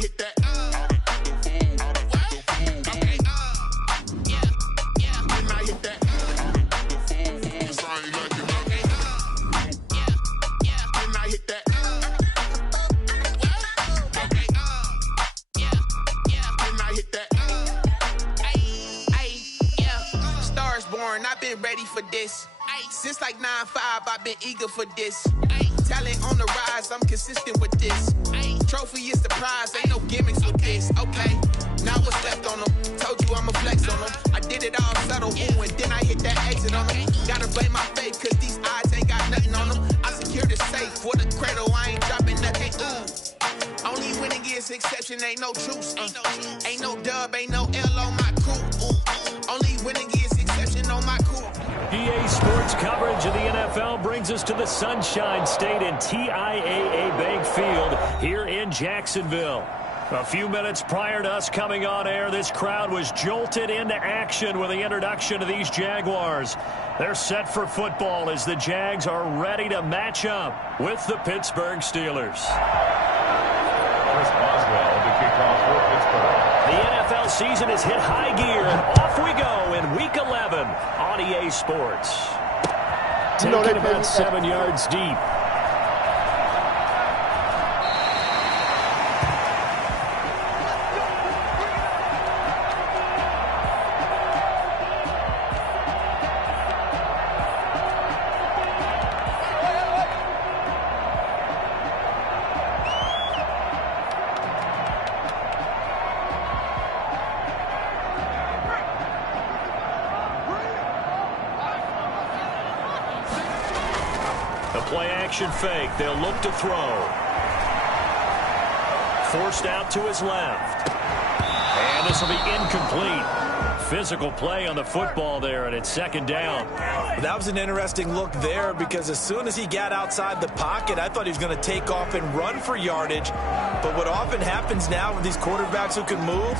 hit that. I've been ready for this. Since like 9-5, I've been eager for this. Talent on the rise, I'm consistent with this. Trophy is the prize, ain't no gimmicks with this. Okay, now what's left on them? Told you I'ma flex on them. I did it all subtle, ooh, and then I hit that exit on them. Gotta blame my faith, cause these odds ain't got nothing on them. I secure the safe for the cradle, I ain't dropping nothing, ooh. Only winning is exception, ain't no truce. Ain't no dub, ain't no L on my crew. Ooh. Only winning is exception on my crew. EA Sports coverage of the NFL brings us to the Sunshine State and TIAA Bank Field here in Jacksonville. A few minutes prior to us coming on air, this crowd was jolted into action with the introduction of these Jaguars. They're set for football as the Jags are ready to match up with the Pittsburgh Steelers. Chris Boswell to kick off for Pittsburgh. The NFL season has hit high gear, and off we go in Week 11 on EA Sports. Taking about 7 yards deep. Play-action fake. They'll look to throw. Forced out to his left. And this will be incomplete. Physical play on the football there, and it's second down. That was an interesting look there because as soon as he got outside the pocket, I thought he was going to take off and run for yardage. But what often happens now with these quarterbacks who can move,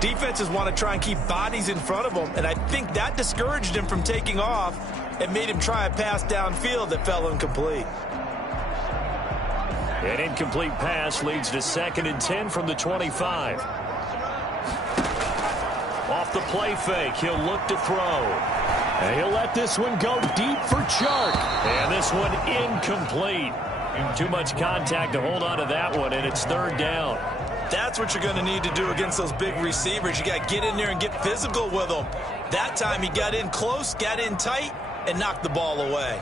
defenses want to try and keep bodies in front of them, and I think that discouraged him from taking off. It made him try a pass downfield that fell incomplete. An incomplete pass leads to 2nd and 10 from the 25. Off the play fake, he'll look to throw. And he'll let this one go deep for Chark. And this one incomplete. Too much contact to hold on to that one, and it's 3rd down. That's what you're going to need to do against those big receivers. You got to get in there and get physical with them. That time he got in close, got in tight, and knocked the ball away.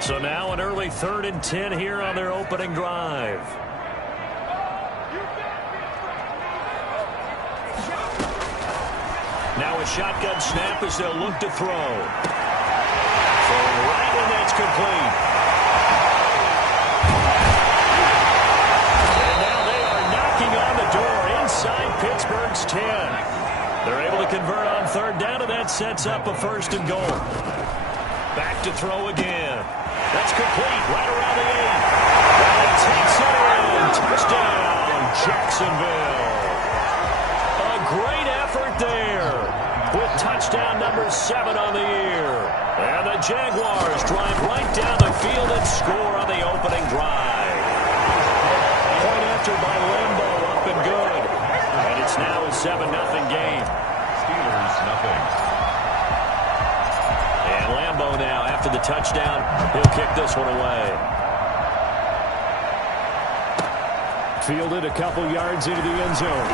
So now an early 3rd and 10 here on their opening drive. Now a shotgun snap as they'll look to throw. Throwing right, and that's complete. Inside Pittsburgh's 10. They're able to convert on 3rd down, and that sets up a 1st and goal. Back to throw again. That's complete right around the 8. And he takes it in. Touchdown, Jacksonville. A great effort there with touchdown number 7 on the year. And the Jaguars drive right down the field and score on the opening drive. Point after by Lambo, up and good. And it's now a 7-0 game. Steelers, nothing. And Lambo now, after the touchdown, he'll kick this one away. Fielded a couple yards into the end zone.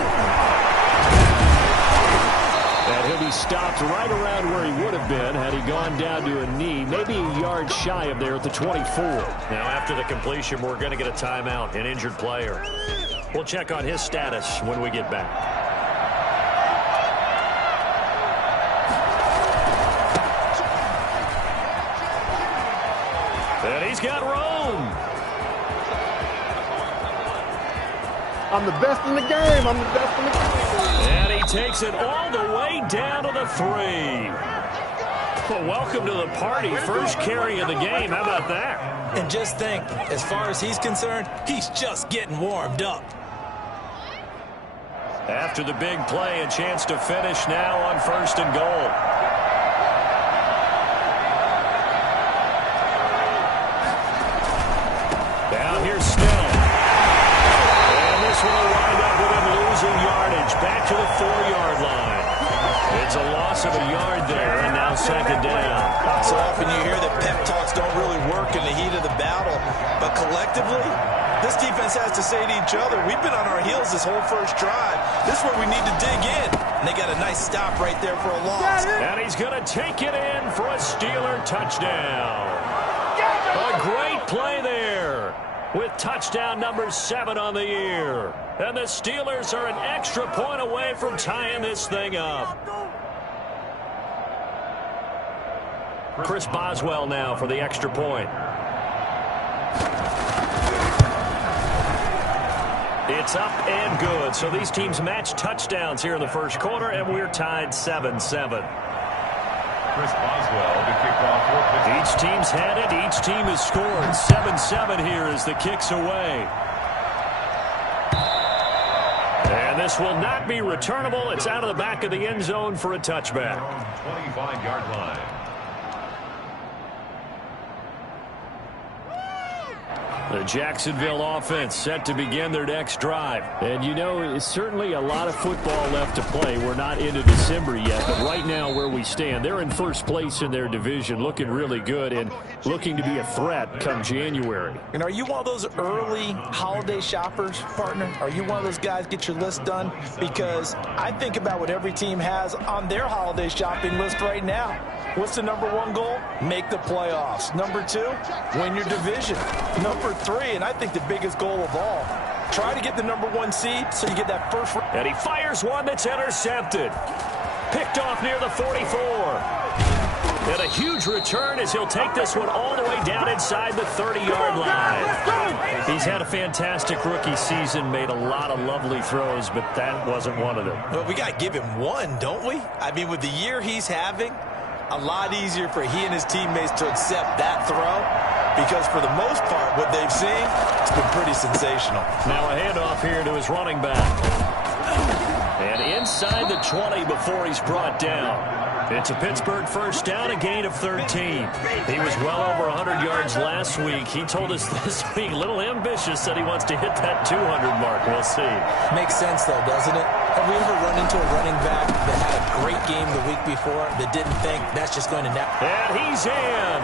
And he'll be stopped right around where he would have been had he gone down to a knee, maybe a yard shy of there at the 24. Now, after the completion, we're going to get a timeout, an injured player. We'll check on his status when we get back. And he's got room. I'm the best in the game. I'm the best in the game. And he takes it all the way down to the 3. Well, welcome to the party. First carry of the game. How about that? And just think, as far as he's concerned, he's just getting warmed up. After the big play, a chance to finish now on 1st and goal. Down here's Snell. And this one will wind up with him losing yardage. Back to the 4-yard line. It's a loss of a yard there, and now 2nd down. So often you hear that pep talks don't really work in the heat of the battle, but collectively, this defense has to say to each other, we've been on our heels this whole first drive. This is where we need to dig in. And they got a nice stop right there for a loss. And he's going to take it in for a Steeler touchdown. A great play there with touchdown number 7 on the year. And the Steelers are an extra point away from tying this thing up. Chris Boswell now for the extra point. It's up and good. So these teams match touchdowns here in the first quarter, and we're tied 7-7. Chris Boswell to kick off. Each team's had it. Each team has scored. 7-7 here as the kick's away. And this will not be returnable. It's out of the back of the end zone for a touchback. 25-yard line. The Jacksonville offense set to begin their next drive. And, you know, it's certainly a lot of football left to play. We're not into December yet, but right now where we stand, they're in first place in their division, looking really good and looking to be a threat come January. And are you one of those early holiday shoppers, partner? Are you one of those guys get your list done? Because I think about what every team has on their holiday shopping list right now. What's the number 1 goal? Make the playoffs. Number 2, win your division. Number 3, and I think the biggest goal of all, try to get the number 1 seed so you get that first round. And he fires one that's intercepted. Picked off near the 44. And a huge return as he'll take this one all the way down inside the 30-yard line. He's had a fantastic rookie season, made a lot of lovely throws, but that wasn't one of them. But we got to give him one, don't we? I mean, with the year he's having, a lot easier for he and his teammates to accept that throw because for the most part, what they've seen, it's been pretty sensational. Now a handoff here to his running back. And inside the 20 before he's brought down. It's a Pittsburgh first down, a gain of 13. He was well over 100 yards last week. He told us this week, a little ambitious, said he wants to hit that 200 mark. We'll see. Makes sense, though, doesn't it? Have we ever run into a running back that had a great game the week before that didn't think that's just going to net? And he's in.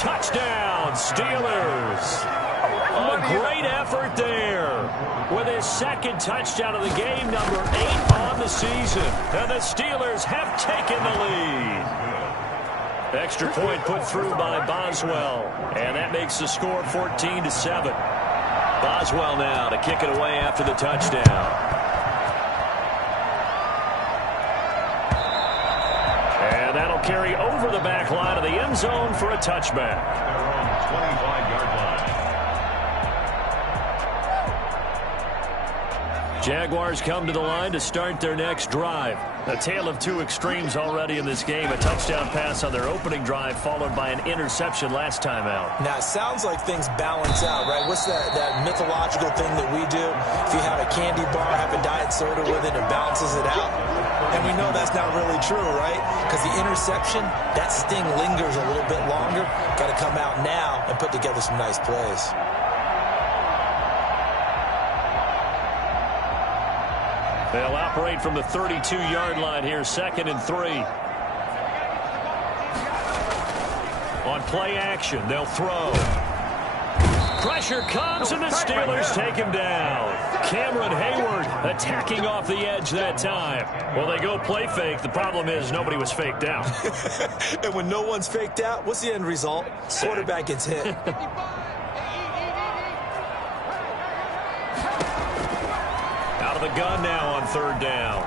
Touchdown, Steelers. A great effort there with his 2nd touchdown of the game, number 8 on the season. And the Steelers have taken the lead. Extra point put through by Boswell. And that makes the score 14-7. Boswell now to kick it away after the touchdown. And that'll carry over the back line of the end zone for a touchback. They're on the 25-yard line. Jaguars come to the line to start their next drive. A tale of 2 extremes already in this game. A touchdown pass on their opening drive followed by an interception last time out. Now, it sounds like things balance out, right? What's that mythological thing that we do? If you have a candy bar, have a diet soda with it, it balances it out. And we know that's not really true, right? Because the interception, that sting lingers a little bit longer. Got to come out now and put together some nice plays. They'll operate from the 32-yard line here, 2nd and 3. On play action, they'll throw. Pressure comes, and the Steelers take him down. Cameron Hayward attacking off the edge that time. Well, they go play fake. The problem is nobody was faked out. And when no one's faked out, what's the end result? Quarterback gets hit. The gun now on 3rd down.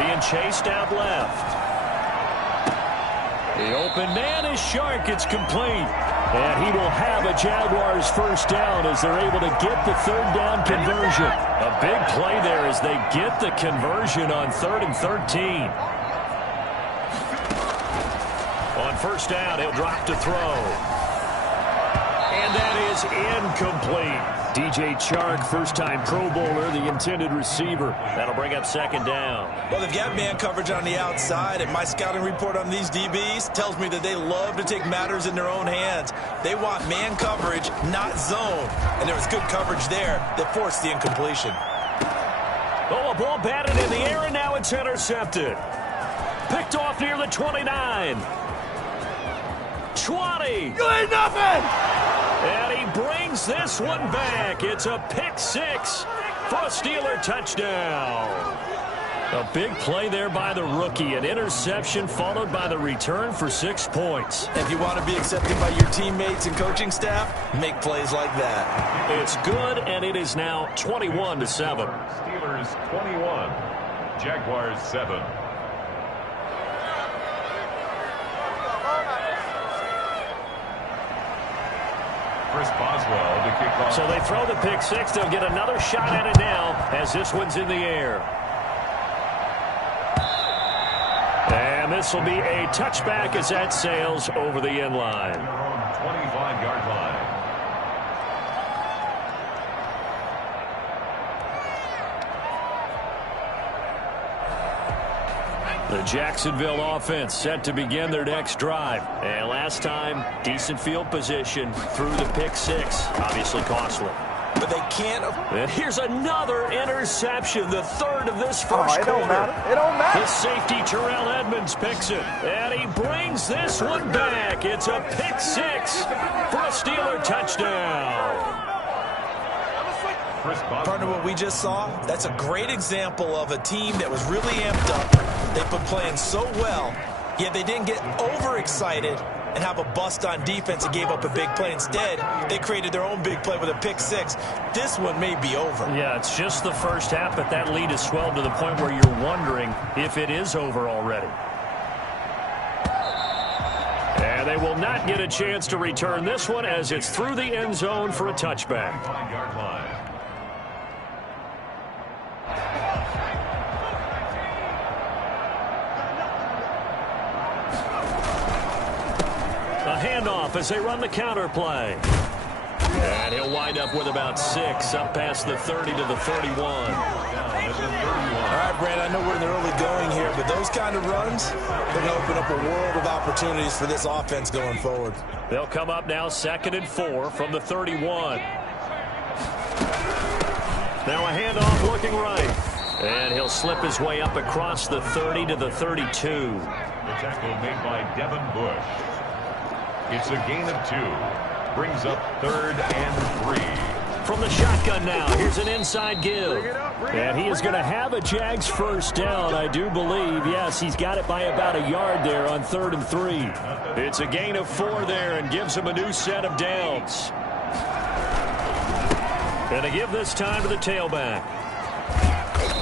Being chased out left. The open man is Shark. It's complete. And he will have a Jaguars first down as they're able to get the 3rd down conversion. A big play there as they get the conversion on 3rd and 13. On first down, he'll drop to throw. And that is incomplete. DJ Chark, first-time Pro Bowler, the intended receiver. That'll bring up second down. Well, they've got man coverage on the outside, and my scouting report on these DBs tells me that they love to take matters in their own hands. They want man coverage, not zone. And there was good coverage there that forced the incompletion. Oh, a ball batted in the air, and now it's intercepted. Picked off near the 29. 20. You ain't nothing! And he brings this one back. It's a pick six for a Steeler touchdown. A big play there by the rookie. An interception followed by the return for 6 points. If you want to be accepted by your teammates and coaching staff, make plays like that. It's good, and it is now 21-7. Steelers 21, Jaguars 7. Chris Boswell to kick off. So they throw the pick six. They'll get another shot at it now as this one's in the air. And this will be a touchback as that sails over the end line. 25-yard line. The Jacksonville offense set to begin their next drive. And last time, decent field position through the pick six. Obviously costly. But they can't. And here's another interception, the third of this first It don't quarter. matter. It don't matter. The safety, Terrell Edmonds, picks it. And he brings this one back. It's a pick six for a Steeler touchdown. Partner, what we just saw, that's a great example of a team that was really amped up. They've been playing so well, yet they didn't get overexcited and have a bust on defense and gave up a big play. Instead, they created their own big play with a pick six. This one may be over. Yeah, it's just the first half, but that lead has swelled to the point where you're wondering if it is over already. And they will not get a chance to return this one as it's through the end zone for a touchback. 5-yard line. A handoff as they run the counter play. And he'll wind up with about 6 up past the 30 to the 31. All right, Brad, I know we're in the early going here, but those kind of runs, they're going to open up a world of opportunities for this offense going forward. They'll come up now 2nd and 4 from the 31. Now a handoff looking right. And he'll slip his way up across the 30 to the 32. The tackle made by Devin Bush. It's a gain of 2. Brings up 3rd and 3. From the shotgun now, here's an inside give. And he is going to have a Jags first down, I do believe. Yes, he's got it by about a yard there on 3rd and 3. It's a gain of 4 there and gives him a new set of downs. And to give this time to the tailback.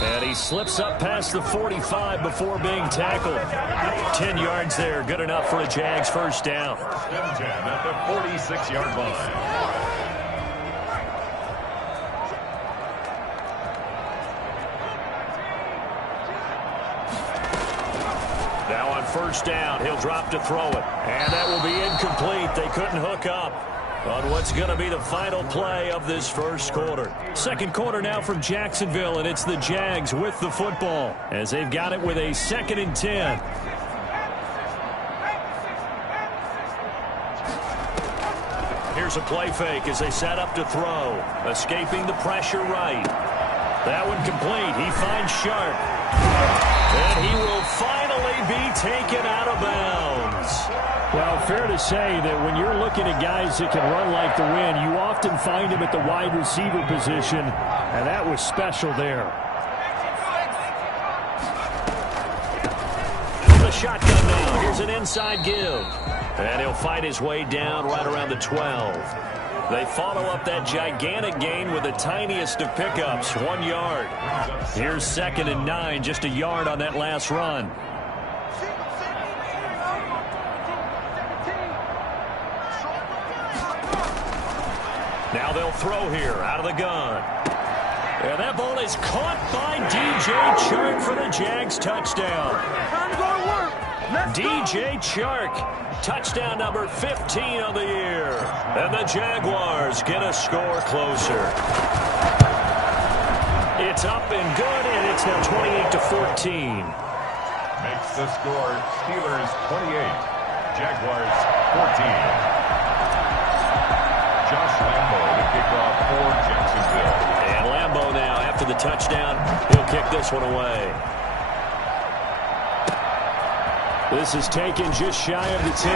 And he slips up past the 45 before being tackled. 10 yards there, good enough for a Jags first down. 10 at the 46-yard line. Now on first down, he'll drop to throw it. And that will be incomplete. They couldn't hook up on what's going to be the final play of this first quarter. Second quarter now from Jacksonville, and it's the Jags with the football as they've got it with a 2nd and 10. Here's a play fake as they set up to throw. Escaping the pressure right. That one complete. He finds Sharp. And he will finally be taken out of bounds. Well, fair to say that when you're looking at guys that can run like the wind, you often find them at the wide receiver position, and that was special there. From the shotgun now, here's an inside give. And he'll fight his way down right around the 12. They follow up that gigantic gain with the tiniest of pickups, 1 yard. Here's 2nd and 9, just a yard on that last run. Now they'll throw here out of the gun. And that ball is caught by DJ Chark for the Jags touchdown. Time to go to work. DJ Chark, touchdown number 15 on the year. And the Jaguars get a score closer. It's up and good, and it's now 28-14. Makes the score Steelers 28, Jaguars 14. Josh Lambo to kick off for Jacksonville. And Lambo now, after the touchdown, he'll kick this one away. This is taken just shy of the 10.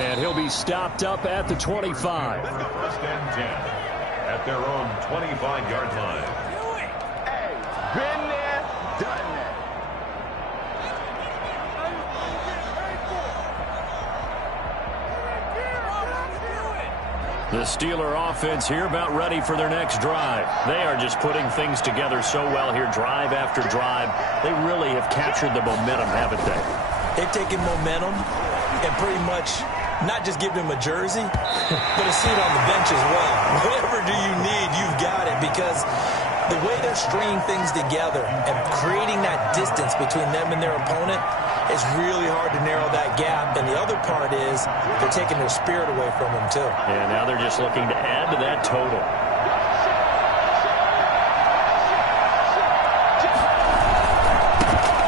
And he'll be stopped up at the 25. First and 10 at their own 25-yard line. Hey, been there, done that. The Steeler offense here about ready for their next drive. They are just putting things together so well here, drive after drive. They really have captured the momentum, haven't they? They've taken momentum and pretty much not just given him a jersey, but a seat on the bench as well. Whatever do you need, you've got it, because the way they're stringing things together and creating that distance between them and their opponent, it's really hard to narrow that gap. And the other part is they're taking their spirit away from them, too. Yeah, now they're just looking to add to that total.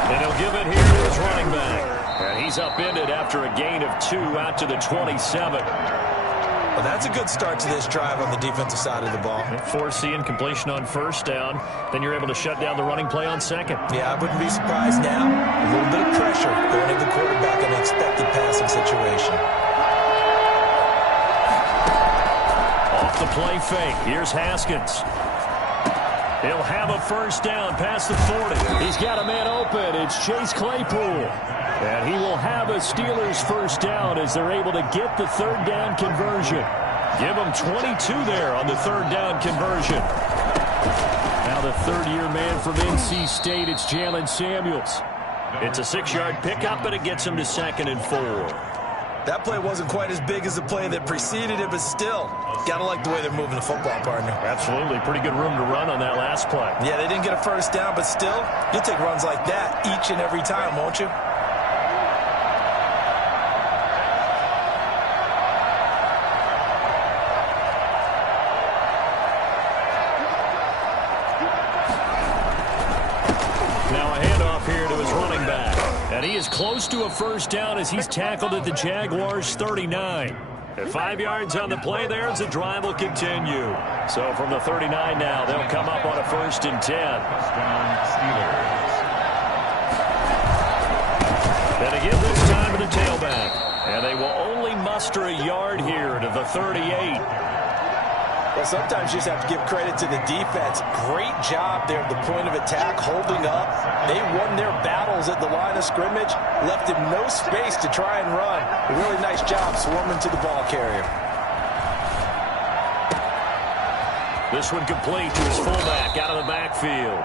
And he'll give it here to his running back. And he's upended after a gain of 2 out to the 27. Well, that's a good start to this drive on the defensive side of the ball. Foreseeing completion on first down. Then you're able to shut down the running play on second. Yeah, I wouldn't be surprised now. A little bit of pressure going to the quarterback in an expected passing situation. Off the play fake. Here's Haskins. He'll have a first down past the 40. He's got a man open. It's Chase Claypool. And he will have a Steelers first down as they're able to get the third down conversion. Give them 22 there on the third down conversion. Now the third-year man from NC State, it's Jalen Samuels. It's a 6-yard pickup, and it gets him to 2nd and 4. That play wasn't quite as big as the play that preceded it, but still, got to like the way they're moving the football, partner. Absolutely. Pretty good room to run on that last play. Yeah, they didn't get a first down, but still, you'll take runs like that each and every time, won't you? Close to a first down as he's tackled at the Jaguars 39. At 5 yards on the play there as the drive will continue. So from the 39 now, they'll come up on a 1st and 10. And again this time to the tailback. And they will only muster a yard here to the 38. Well, sometimes you just have to give credit to the defense. Great job there at the point of attack, holding up. They won their battles at the line of scrimmage, left him no space to try and run. A really nice job swarming to the ball carrier. This one complete to his fullback out of the backfield.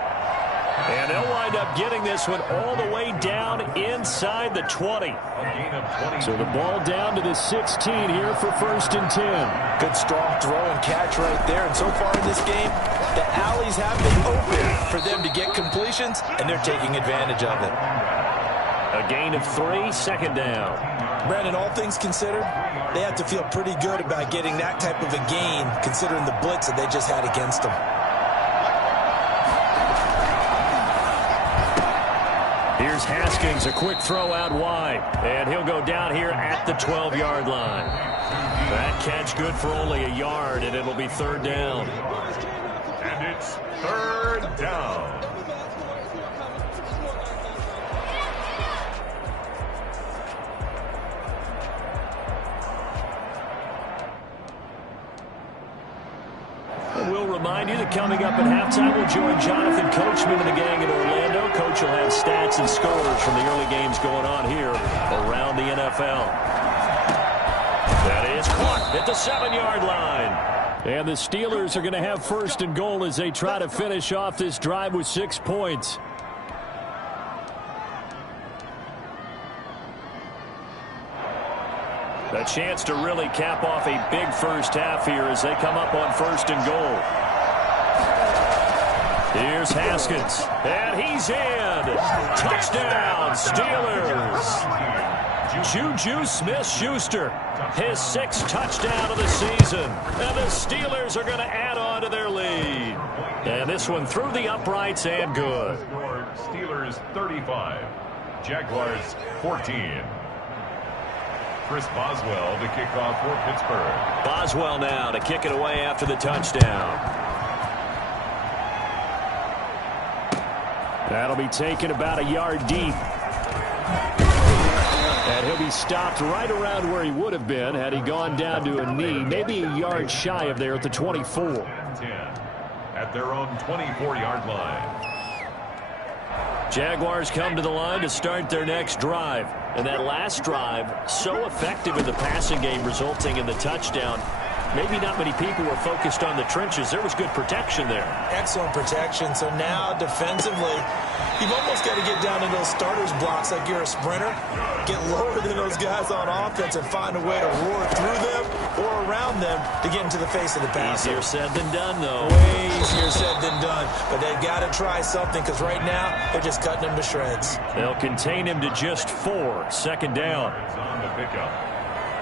And they'll wind up getting this one all the way down inside the 20. So the ball down to the 16 here for 1st and 10. Good strong throw and catch right there. And so far in this game, the alleys have been open for them to get completions, and they're taking advantage of it. A gain of 3, 2nd down. Brandon, all things considered, they have to feel pretty good about getting that type of a gain, considering the blitz that they just had against them. Here's Haskins, a quick throw out wide. And he'll go down here at the 12-yard line. That catch good for only a yard, and it'll be 3rd down. And it's 3rd down. We'll remind you that coming up at halftime, we'll join Jonathan Coachman and the gang in Orlando. Coach will have stats and scores from the early games going on here around the NFL. That is caught at the 7-yard line. And the Steelers are going to have 1st and goal as they try to finish off this drive with 6 points. A chance to really cap off a big first half here as they come up on 1st and goal. Here's Haskins, and he's in. Touchdown, Steelers. Juju Smith-Schuster, his 6th touchdown of the season. And the Steelers are going to add on to their lead. And this one through the uprights and good. Steelers 35, Jaguars 14. Chris Boswell to kick off for Pittsburgh. Boswell now to kick it away after the touchdown. That'll be taken about a yard deep. And he'll be stopped right around where he would have been had he gone down to a knee, maybe a yard shy of there at the 24. 10 at their own 24-yard line. Jaguars come to the line to start their next drive. And that last drive, so effective in the passing game, resulting in the touchdown. Maybe not many people were focused on the trenches. There was good protection there. Excellent protection. So now defensively, you've almost got to get down in those starters blocks like you're a sprinter. Get lower than those guys on offense and find a way to roar through them or around them to get into the face of the pass. Easier said than done, though. Way easier said than done. But they've got to try something because right now they're just cutting him to shreds. They'll contain him to just 4. Second down. It's on the pickup.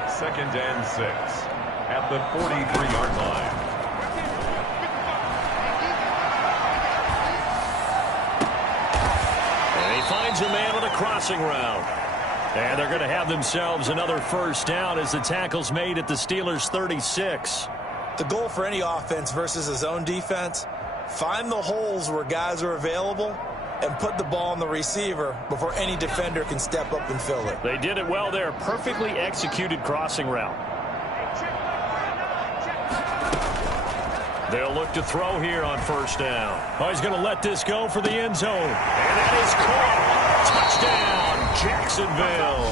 2nd and 6 at the 43-yard line. And he finds a man on a crossing route. And they're going to have themselves another first down as the tackle's made at the Steelers' 36. The goal for any offense versus his own defense, find the holes where guys are available and put the ball on the receiver before any defender can step up and fill it. They did it well there. Perfectly executed crossing route. They'll look to throw here on first down. Oh, he's going to let this go for the end zone. And that is caught. Touchdown, Jacksonville.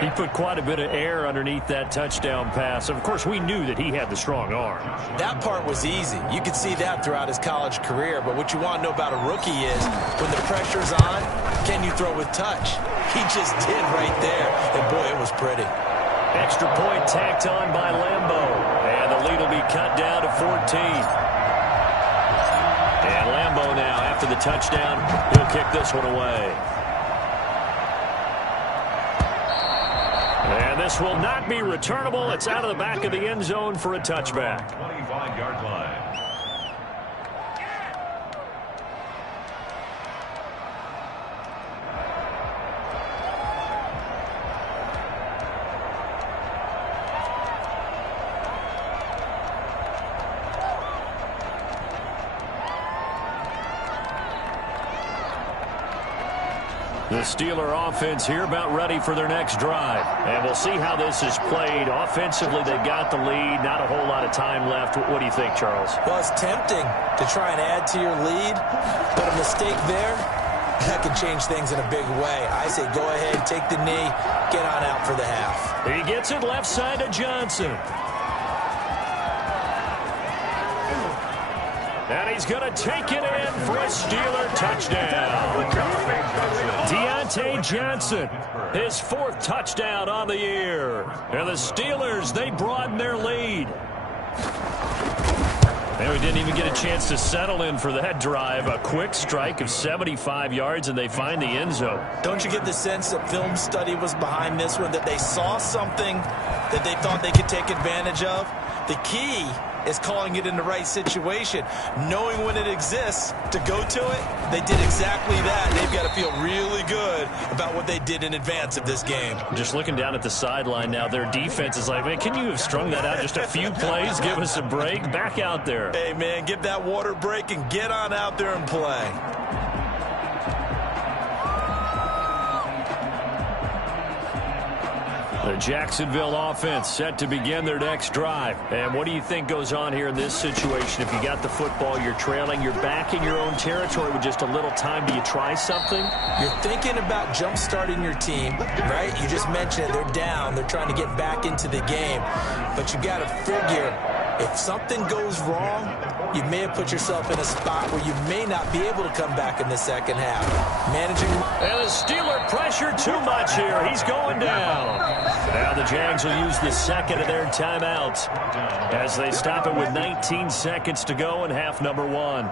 He put quite a bit of air underneath that touchdown pass. Of course, we knew that he had the strong arm. That part was easy. You could see that throughout his college career. But what you want to know about a rookie is when the pressure's on, can you throw with touch? He just did right there. And, boy, it was pretty. Extra point tacked on by Lambeau. And the lead will be cut down to 14. And Lambeau now, after the touchdown, he'll kick this one away. And this will not be returnable. It's out of the back of the end zone for a touchback. 25-yard line. The Steeler offense here about ready for their next drive. And we'll see how this is played. Offensively, they've got the lead. Not a whole lot of time left. What do you think, Charles? Well, it's tempting to try and add to your lead, but a mistake there, that can change things in a big way. I say go ahead, take the knee, get on out for the half. He gets it left side to Johnson. And he's going to take it in for a Steeler touchdown. Deontay Johnson, his 4th touchdown on the year. And the Steelers, they broaden their lead. And we didn't even get a chance to settle in for that drive. A quick strike of 75 yards, and they find the end zone. Don't you get the sense that film study was behind this one, that they saw something that they thought they could take advantage of? The key is calling it in the right situation, knowing when it exists to go to it. They did exactly that. They've got to feel really good about what they did in advance of this game. Just looking down at the sideline now, their defense is like, man, can you have strung that out just a few plays? Give us a break. Back out there. Hey, man, get that water break and get on out there and play. The Jacksonville offense set to begin their next drive. And what do you think goes on here in this situation? If you got the football, you're trailing, you're back in your own territory with just a little time. Do you try something? You're thinking about jump-starting your team, right? You just mentioned it. They're down. They're trying to get back into the game. But you got to figure, if something goes wrong, you may have put yourself in a spot where you may not be able to come back in the second half. Managing. And the Steeler pressure too much here. He's going down. Now the Jags will use the second of their timeouts as they stop it with 19 seconds to go in half number 1.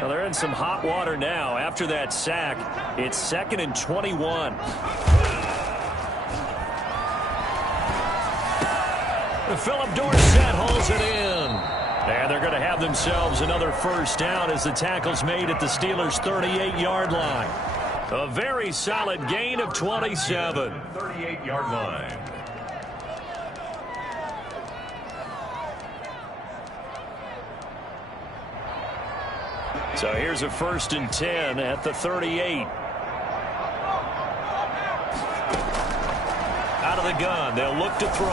Well, they're in some hot water now. After that sack, it's 2nd and 21. Philip Dorsett holds it in. And they're going to have themselves another first down as the tackle's made at the Steelers' 38-yard line. A very solid gain of 27. 38-yard line. So here's a 1st and 10 at the 38. Out of the gun, they'll look to throw.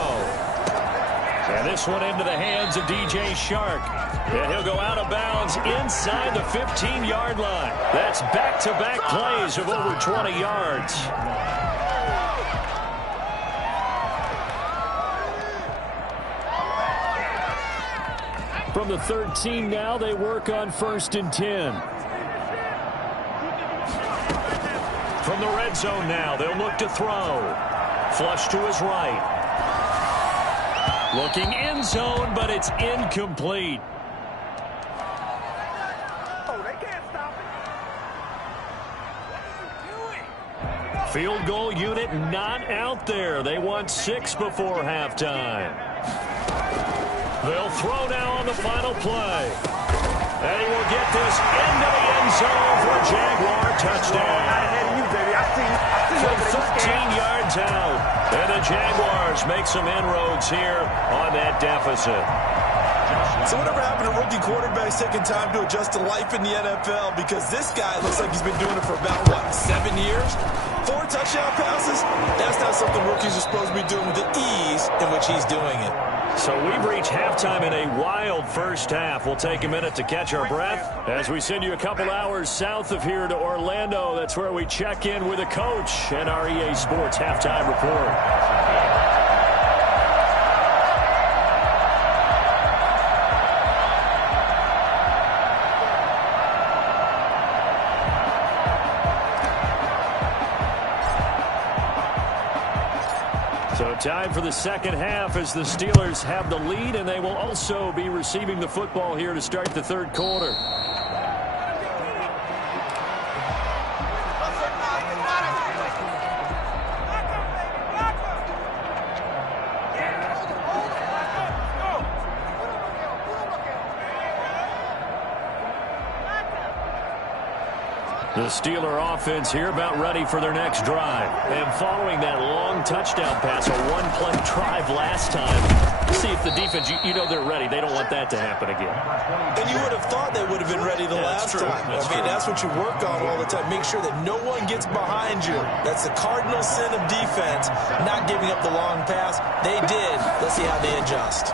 And this one into the hands of DJ Shark. And he'll go out of bounds inside the 15-yard line. That's back-to-back plays of over 20 yards. From the 13 now, they work on 1st and 10. From the red zone now, they'll look to throw. Flush to his right. Looking end zone, but it's incomplete. Field goal unit not out there. They want 6 before halftime. They'll throw now on the final play. And he will get this into the end zone for a Jaguar touchdown. From 13 yards out. And the Jaguars make some inroads here on that deficit. So whatever happened to rookie quarterbacks taking time to adjust to life in the NFL? Because this guy looks like he's been doing it for about, 7 years? 4 touchdown passes? That's not something rookies are supposed to be doing with the ease in which he's doing it. So we've reached halftime in a wild first half. We'll take a minute to catch our breath as we send you a couple hours south of here to Orlando. That's where we check in with a coach and our EA Sports halftime report. So time for the second half as the Steelers have the lead, and they will also be receiving the football here to start the third quarter. The Steeler offense here about ready for their next drive. And following that long touchdown pass, a one-play drive last time, see if the defense, you know they're ready. They don't want that to happen again. And you would have thought they would have been ready the last time. That's what you work on all the time. Make sure that no one gets behind you. That's the cardinal sin of defense, not giving up the long pass. They did. Let's see how they adjust.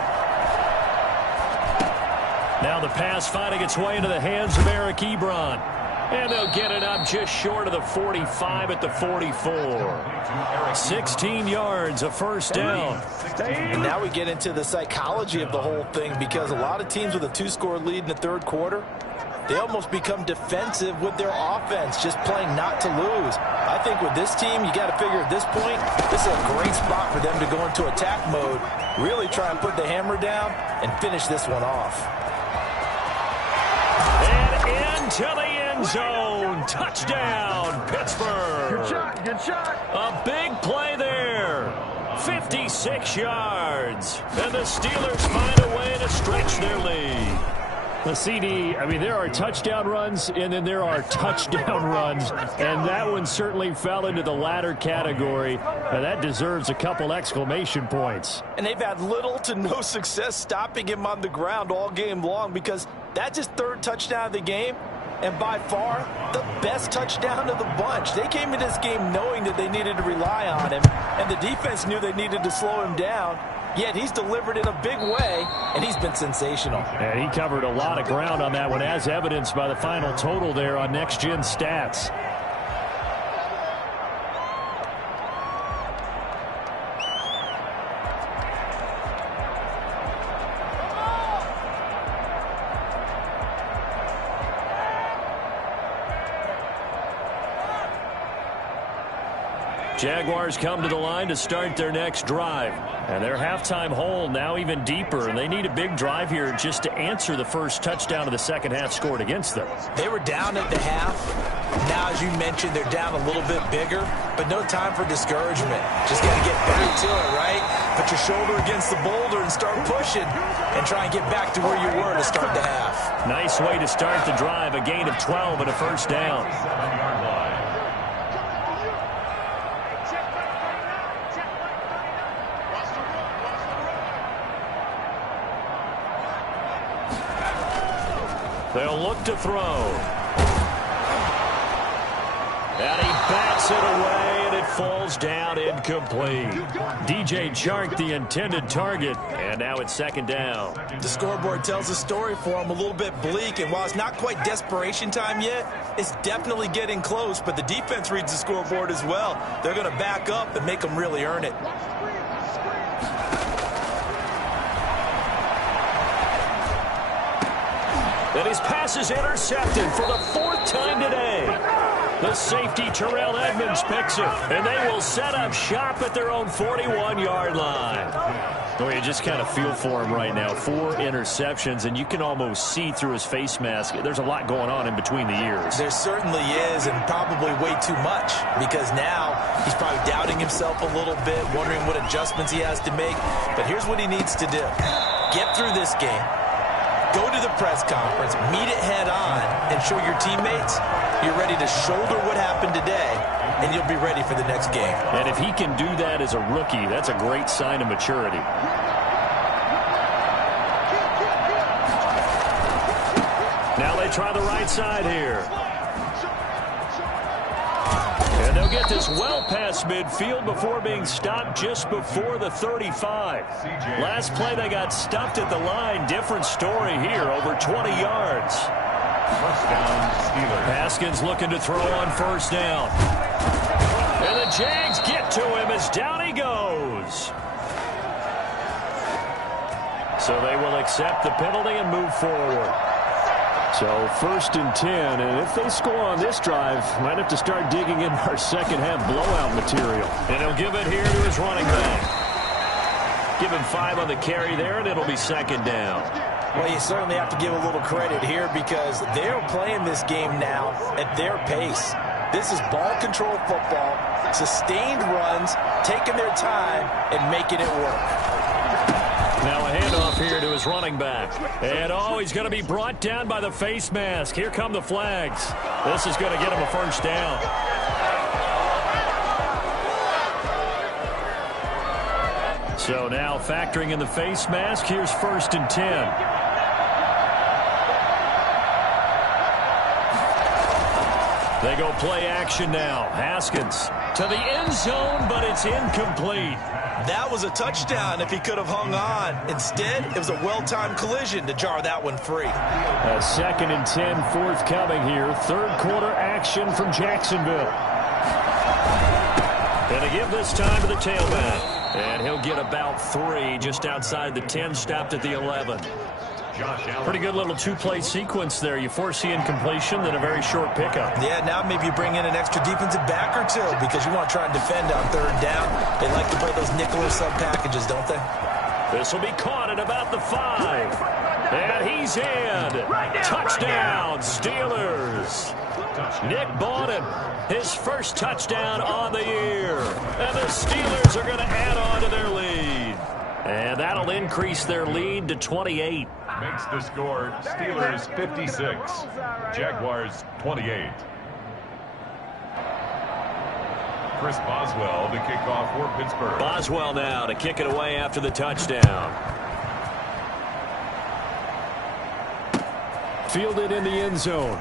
Now the pass finding its way into the hands of Eric Ebron. And they'll get it up just short of the 45 at the 44. 16 yards, a first down. And now we get into the psychology of the whole thing, because a lot of teams with a 2-score lead in the third quarter, they almost become defensive with their offense, just playing not to lose. I think with this team, you got to figure at this point, this is a great spot for them to go into attack mode, really try and put the hammer down and finish this one off. And into the end zone. Touchdown, Pittsburgh. Good shot, good shot. A big play there. 56 yards. And the Steelers find a way to stretch their lead. The CD, I mean, there are touchdown runs, and then there are touchdown runs, and that one certainly fell into the latter category. And that deserves a couple exclamation points. And they've had little to no success stopping him on the ground all game long, because that's his third touchdown of the game, and by far the best touchdown of the bunch. They came into this game knowing that they needed to rely on him, and the defense knew they needed to slow him down. Yet he's delivered in a big way, and he's been sensational. And he covered a lot of ground on that one, as evidenced by the final total there on Next Gen Stats. Jaguars come to the line to start their next drive. And their halftime hole now even deeper, and they need a big drive here just to answer the first touchdown of the second half scored against them. They were down at the half. Now, as you mentioned, they're down a little bit bigger, but no time for discouragement. Just got to get back to it, right? Put your shoulder against the boulder and start pushing and try and get back to where you were to start the half. Nice way to start the drive, a gain of 12 and a first down. 7-yard line. They'll look to throw. And he bats it away, and it falls down incomplete. DJ Chark, the intended target, and now it's second down. The scoreboard tells a story for him, a little bit bleak, and while it's not quite desperation time yet, it's definitely getting close, but the defense reads the scoreboard as well. They're going to back up and make them really earn it. And his pass is intercepted for the fourth time today. The safety, Terrell Edmonds, picks it, and they will set up shop at their own 41-yard line. Oh, you just kind of feel for him right now. 4 interceptions, and you can almost see through his face mask. There's a lot going on in between the ears. There certainly is, and probably way too much, because now he's probably doubting himself a little bit, wondering what adjustments he has to make. But here's what he needs to do. Get through this game. Go to the press conference, meet it head on, and show your teammates you're ready to shoulder what happened today, and you'll be ready for the next game. And if he can do that as a rookie, that's a great sign of maturity. Now they try the right side here. And they'll get this well past midfield before being stopped just before the 35. Last play they got stuffed at the line. Different story here, over 20 yards. First down, Steelers. Haskins looking to throw on first down. And the Jags get to him as down he goes. So they will accept the penalty and move forward. So first and 10, and if they score on this drive, might have to start digging in our second half blowout material. And he'll give it here to his running back. Give him 5 on the carry there, and it'll be second down. Well, you certainly have to give a little credit here because they're playing this game now at their pace. This is ball control football, sustained runs, taking their time, and making it work. Now a handoff here to his running back. And, oh, he's going to be brought down by the face mask. Here come the flags. This is going to get him a first down. So now factoring in the face mask, here's first and 10. They go play action now. Haskins to the end zone, but it's incomplete. That was a touchdown if he could have hung on. Instead, it was a well-timed collision to jar that one free. A second and 10 forthcoming here. Third quarter action from Jacksonville. And to give this time to the tailback. And he'll get about 3 just outside the 10, stopped at the 11. Pretty good little 2-play sequence there. You foresee incompletion, then a very short pickup. Yeah, now maybe you bring in an extra defensive back or 2 because you want to try and defend on third down. They like to play those nickel or sub packages, don't they? This will be caught at about the 5. And he's in. Touchdown, Steelers. Nick Bawden, his first touchdown on the year. And the Steelers are going to add on to their lead. And that'll increase their lead to 28. Makes the score Steelers 56, Jaguars 28. Chris Boswell to kick off for Pittsburgh. Boswell now to kick it away after the touchdown. Fielded in the end zone.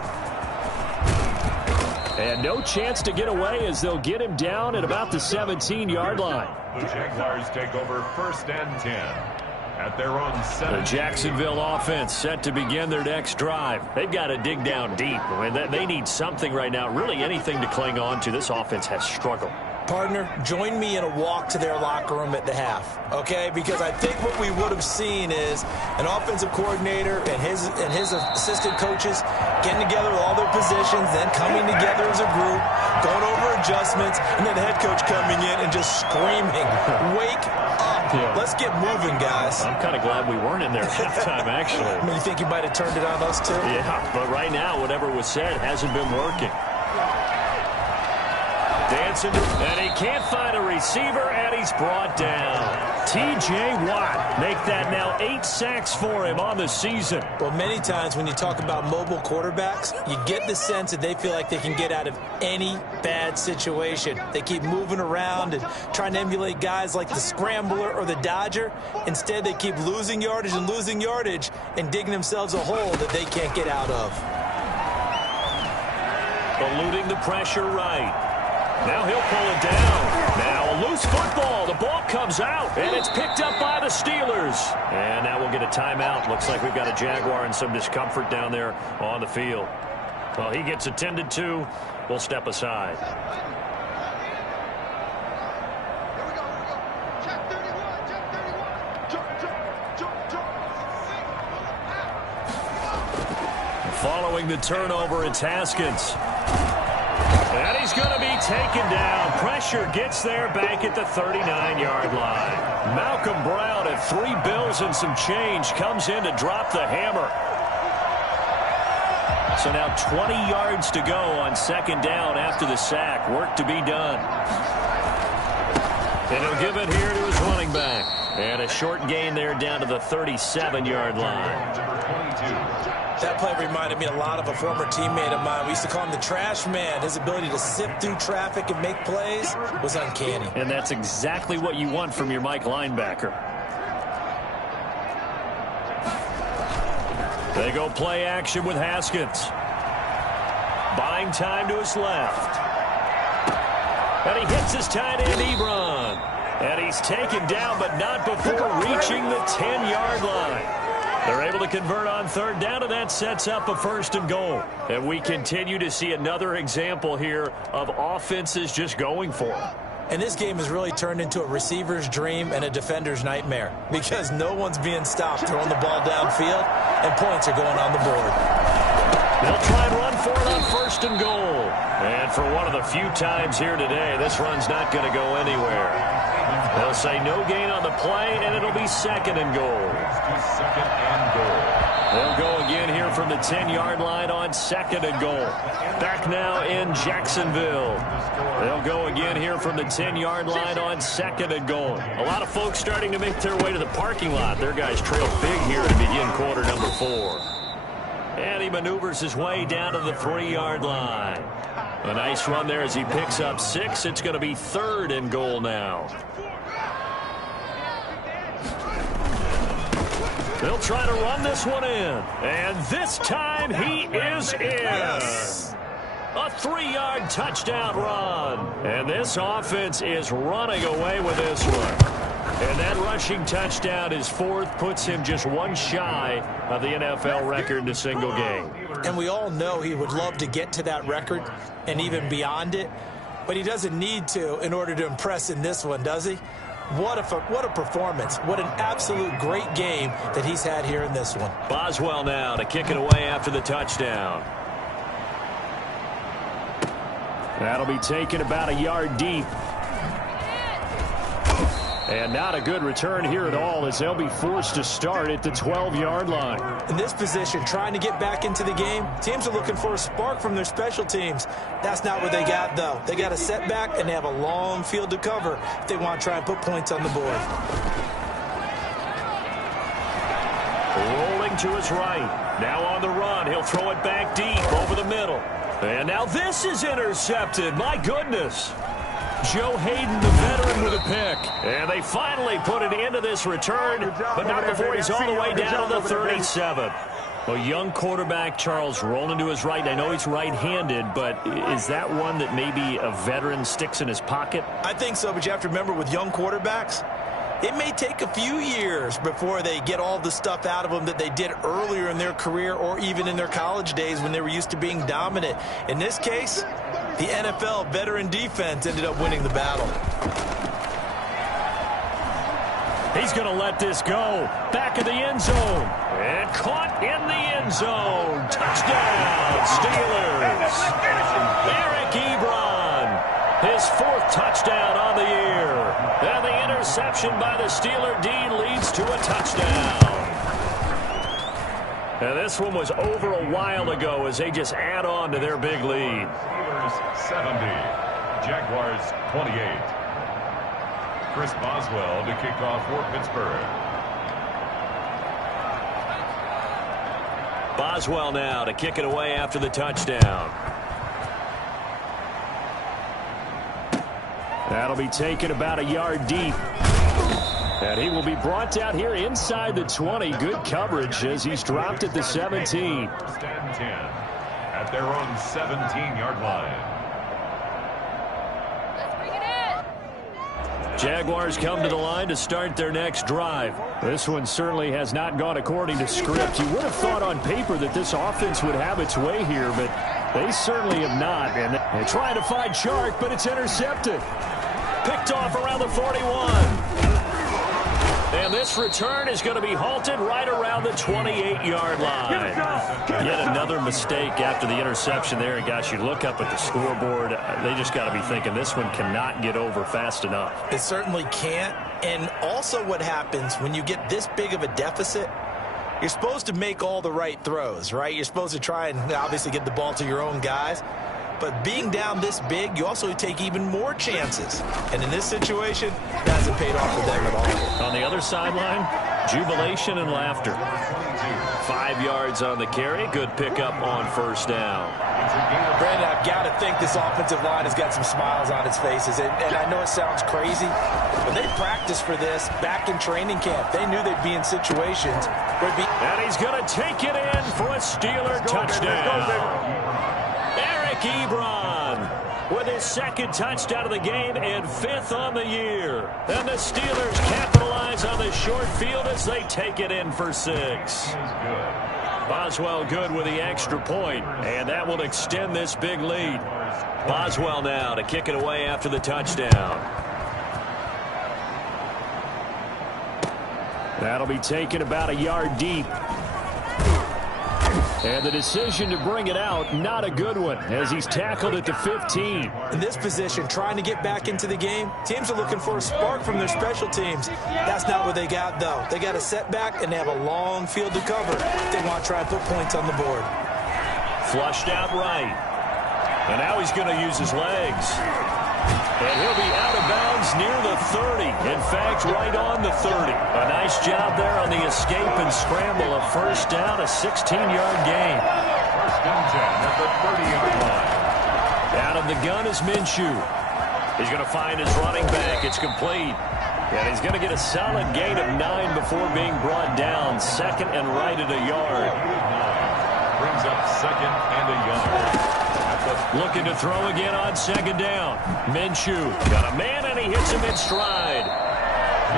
And no chance to get away as they'll get him down at about the 17-yard line. The Jaguars take over 1st and 10 at their own 7. The Jacksonville offense set to begin their next drive. They've got to dig down deep. I mean, they need something right now, really anything to cling on to. This offense has struggled. Partner, join me in a walk to their locker room at the half, okay? Because I think what we would have seen is an offensive coordinator and his assistant coaches getting together with all their positions, then coming together as a group, going over adjustments, and then the head coach coming in and just screaming, "Wake up. Yeah. Let's get moving, guys." I'm kind of glad we weren't in there at halftime, actually. I mean, you think you might have turned it on us, too? Yeah, but right now, whatever was said hasn't been working. Dancing, and he can't find a receiver, and he's brought down. T.J. Watt make that now 8 sacks for him on the season. Well, many times when you talk about mobile quarterbacks, you get the sense that they feel like they can get out of any bad situation. They keep moving around and trying to emulate guys like the Scrambler or the Dodger. Instead, they keep losing yardage and digging themselves a hole that they can't get out of. Eluding the pressure right. Now he'll pull it down. Now a loose football. The ball comes out, and it's picked up by the Steelers. And now we'll get a timeout. Looks like we've got a Jaguar in some discomfort down there on the field. Well, he gets attended to. We'll step aside. Following the turnover, it's Haskins. And he's going to be taken down. Pressure gets there back at the 39-yard line. Malcolm Brown at 3 bills and some change comes in to drop the hammer. So now 20 yards to go on 2nd down after the sack. Work to be done. And he'll give it here to his running back. And a short gain there down to the 37-yard line. That play reminded me a lot of a former teammate of mine. We used to call him the trash man. His ability to sift through traffic and make plays was uncanny. And that's exactly what you want from your Mike linebacker. They go play action with Haskins. Buying time to his left. And he hits his tight end, Ebron. And he's taken down, but not before reaching the 10-yard line. They're able to convert on 3rd down, and that sets up a 1st and goal. And we continue to see another example here of offenses just going for it. And this game has really turned into a receiver's dream and a defender's nightmare because no one's being stopped throwing the ball downfield, and points are going on the board. They'll try and run for it on 1st and goal. And for one of the few times here today, this run's not going to go anywhere. They'll say no gain on the play, and it'll be 2nd and goal. 2nd and goal. They'll go again here from the 10-yard line on 2nd and goal. Back now in Jacksonville. They'll go again here from the 10-yard line on 2nd and goal. A lot of folks starting to make their way to the parking lot. Their guys trail big here to begin quarter number 4. And he maneuvers his way down to the 3-yard line. A nice run there as he picks up 6. It's going to be 3rd and goal now. They'll try to run this one in. And this time he is in. Yes. A 3-yard touchdown run. And this offense is running away with this one. And that rushing touchdown, his 4th, puts him just 1 shy of the NFL record in a single game. And we all know he would love to get to that record and even beyond it. But he doesn't need to in order to impress in this one, does he? What a performance. What an absolute great game that he's had here in this one. Boswell now to kick it away after the touchdown. That'll be taken about a yard deep. And not a good return here at all as they'll be forced to start at the 12-yard line. In this position, trying to get back into the game, teams are looking for a spark from their special teams. That's not what they got, though. They got a setback, and they have a long field to cover if they want to try and put points on the board. Rolling to his right. Now on the run. He'll throw it back deep over the middle. And now this is intercepted. My goodness. Joe Hayden, the veteran, with a pick. And they finally put it into this return, but not before he's all the way down to the 37. Well, young quarterback Charles rolling to his right. I know he's right-handed, but is that one that maybe a veteran sticks in his pocket? I think so, but you have to remember with young quarterbacks, it may take a few years before they get all the stuff out of them that they did earlier in their career or even in their college days when they were used to being dominant. In this case, the NFL veteran defense ended up winning the battle. He's going to let this go. Back of the end zone. And caught in the end zone. Touchdown, Steelers. Eric Ebron, his 4th touchdown on the year. And the interception by the Steeler D leads to a touchdown. And this one was over a while ago as they just add on to their big lead. Steelers 70, Jaguars 28. Chris Boswell to kick off for Pittsburgh. Boswell now to kick it away after the touchdown. That'll be taken about a yard deep. And he will be brought down here inside the 20. Good coverage as he's dropped at the 17. First and 10 at their own 17-yard line. Jaguars come to the line to start their next drive. This one certainly has not gone according to script. You would have thought on paper that this offense would have its way here, but they certainly have not. And they're trying to find Chark, but it's intercepted. Picked off around the 41. And this return is going to be halted right around the 28-yard line. Yet another mistake after the interception there. And, gosh, you look up at the scoreboard, they just got to be thinking this one cannot get over fast enough. It certainly can't. And also what happens when you get this big of a deficit, you're supposed to make all the right throws, right? You're supposed to try and obviously get the ball to your own guys. But being down this big, you also take even more chances. And in this situation, it hasn't paid off for them at all. On the other sideline, jubilation and laughter. 5 yards on the carry. Good pickup on first down. Brandon, I've got to think this offensive line has got some smiles on its faces. And I know it sounds crazy, but they practiced for this back in training camp. They knew they'd be in situations where it'd be... And he's going to take it in for a Steeler touchdown. Eric Ebron with his 2nd touchdown of the game and 5th on the year. And the Steelers capitalize on the short field as they take it in for 6. Boswell good with the extra point, and that will extend this big lead. Boswell now to kick it away after the touchdown. That'll be taken about a yard deep. And the decision to bring it out, not a good one, as he's tackled at the 15. In this position, trying to get back into the game, teams are looking for a spark from their special teams. That's not what they got, though. They got a setback, and they have a long field to cover. They want to try and put points on the board. Flushed out right. And now he's going to use his legs. And he'll be out of bounds near the 30. In fact, right on the 30. A nice job there on the escape and scramble. A first down, a 16-yard gain. First and 10 at the 30-yard line. Out of the gun is Minshew. He's going to find his running back. It's complete. And he's going to get a solid gain of 9 before being brought down. 2nd and right at a yard. Brings up 2nd and a yard. Looking to throw again on 2nd down. Minshew got a man, and he hits him in stride.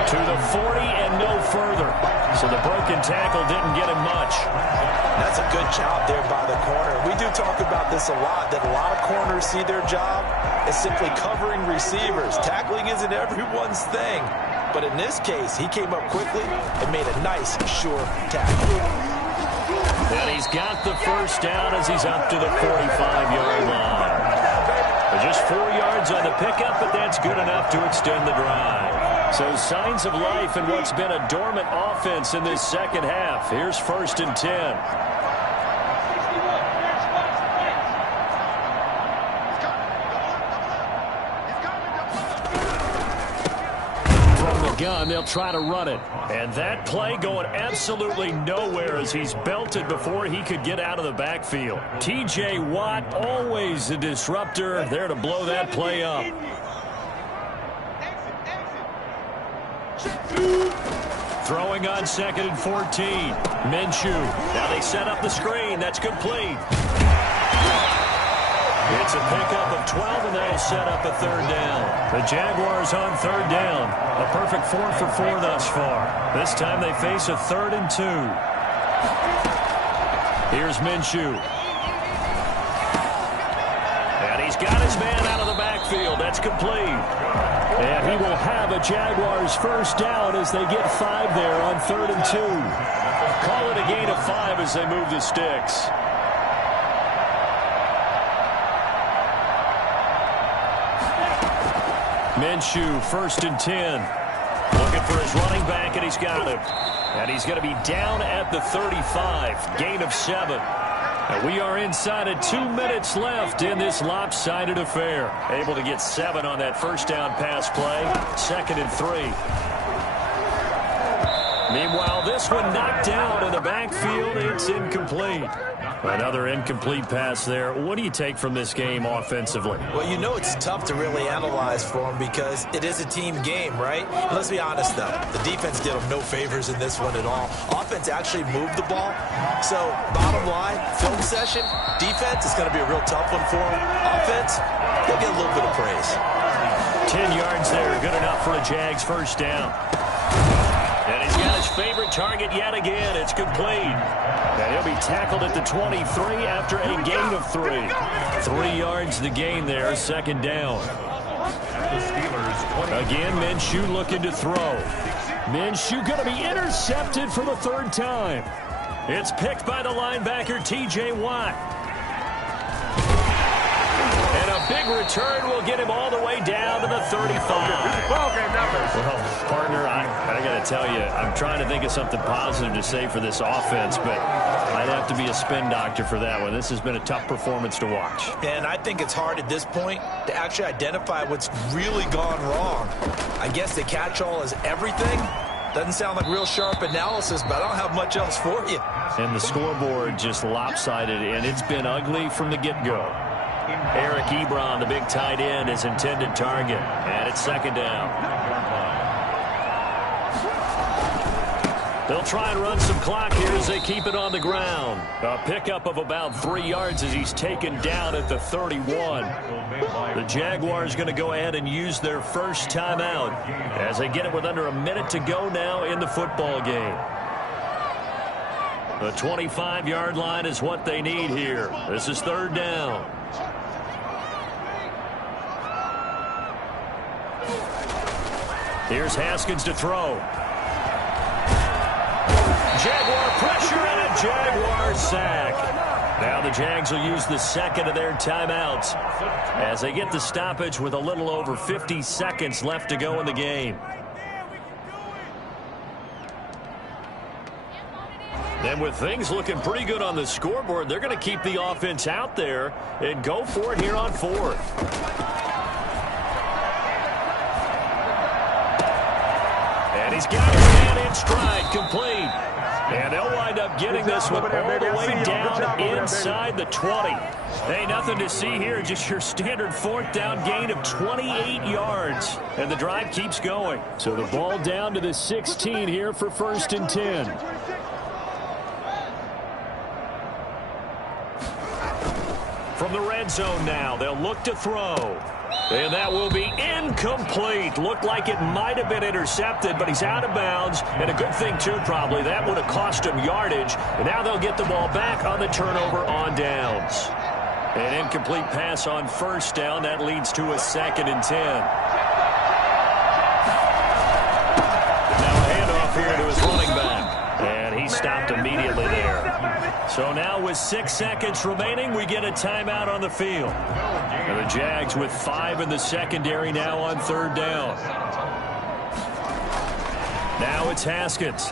To the 40 and no further. So the broken tackle didn't get him much. That's a good job there by the corner. We do talk about this a lot, that a lot of corners see their job as simply covering receivers. Tackling isn't everyone's thing. But in this case, he came up quickly and made a nice, sure tackle. And he's got the first down as he's up to the 45-yard line. Just 4 yards on the pickup, but that's good enough to extend the drive. So signs of life in what's been a dormant offense in this second half. Here's 1st and 10. Gun, they'll try to run it. And that play going absolutely nowhere as he's belted before he could get out of the backfield. T.J. Watt, always a disruptor, there to blow that play up. Throwing on 2nd and 14. Minshew. Now they set up the screen. That's complete. It's a pickup of 12, and that'll set up a 3rd down. The Jaguars on 3rd down. A perfect 4 for 4 thus far. This time they face a 3rd and 2. Here's Minshew. And he's got his man out of the backfield. That's complete. And he will have a Jaguars 1st down as they get 5 there on 3rd and 2. Call it a gain of 5 as they move the sticks. Minshew, 1st and 10. Looking for his running back, and he's got him. And he's going to be down at the 35. Gain of 7. And we are inside of 2 minutes left in this lopsided affair. Able to get 7 on that 1st down pass play. 2nd and 3. Meanwhile, this one knocked down in the backfield. It's incomplete. Another incomplete pass there. What do you take from this game offensively? Well, you know it's tough to really analyze for them because it is a team game, right? But let's be honest, though. The defense did them no favors in this one at all. Offense actually moved the ball. So, bottom line, film session, defense is going to be a real tough one for them. Offense, they'll get a little bit of praise. 10 yards there, good enough for a Jags 1st down. And he's got his favorite target yet again. It's complete. And he'll be tackled at the 23 after a gain of 3. 3 yards the gain there, 2nd down. Again, Minshew looking to throw. Minshew going to be intercepted for the 3rd time. It's picked by the linebacker, T.J. Watt. And a big return will get him all the way down to the 35. Well, partner, I got to tell you, I'm trying to think of something positive to say for this offense, but I'd have to be a spin doctor for that one. This has been a tough performance to watch. And I think it's hard at this point to actually identify what's really gone wrong. I guess the catch-all is everything. Doesn't sound like real sharp analysis, but I don't have much else for you. And the scoreboard just lopsided, and it's been ugly from the get-go. Eric Ebron, the big tight end, is intended target. And it's 2nd down. They'll try and run some clock here as they keep it on the ground. A pickup of about 3 yards as he's taken down at the 31. The Jaguars going to go ahead and use their 1st timeout as they get it with under a minute to go now in the football game. The 25-yard line is what they need here. This is 3rd down. Here's Haskins to throw. Jaguar pressure and a Jaguar sack. Now the Jags will use the 2nd of their timeouts as they get the stoppage with a little over 50 seconds left to go in the game. And with things looking pretty good on the scoreboard, they're going to keep the offense out there and go for it here on 4th. And he's got his man in stride, complete. And they'll wind up getting this one all the way down inside the 20. Hey, nothing to see here, just your standard 4th down gain of 28 yards. And the drive keeps going. So the ball down to the 16 here for 1st and 10. From the red zone now, they'll look to throw. And that will be incomplete. Looked like it might have been intercepted, but he's out of bounds. And a good thing, too, probably. That would have cost him yardage. And now they'll get the ball back on the turnover on downs. An incomplete pass on 1st down. That leads to a 2nd and 10. Now a handoff here to his running back. And he stopped immediately there. So now with 6 seconds remaining, we get a timeout on the field. And the Jags with 5 in the secondary now on 3rd down. Now it's Haskins.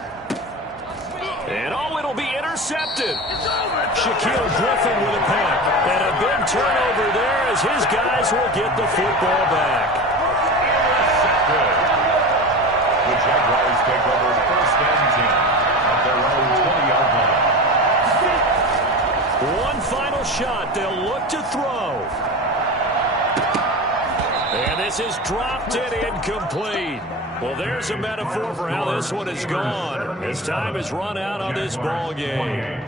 And it'll be intercepted. Shaquille Griffin with a pick. And a big turnover there as his guys will get the football back. The Jaguars take over 1st and 10 at their own 20-yard line. One final shot. They'll look to throw. And this is dropped and incomplete. Well, there's a metaphor for how this one is gone as time has run out on this ball game.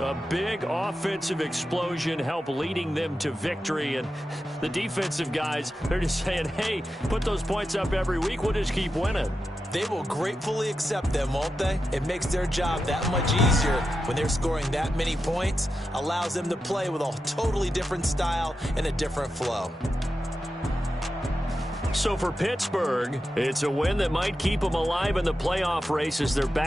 A big offensive explosion helped leading them to victory, and the defensive guys, they're just saying, hey, put those points up every week, we'll just keep winning. They will gratefully accept them, won't they? It makes their job that much easier when they're scoring that many points, allows them to play with a totally different style and a different flow. So for Pittsburgh, it's a win that might keep them alive in the playoff race as they're back.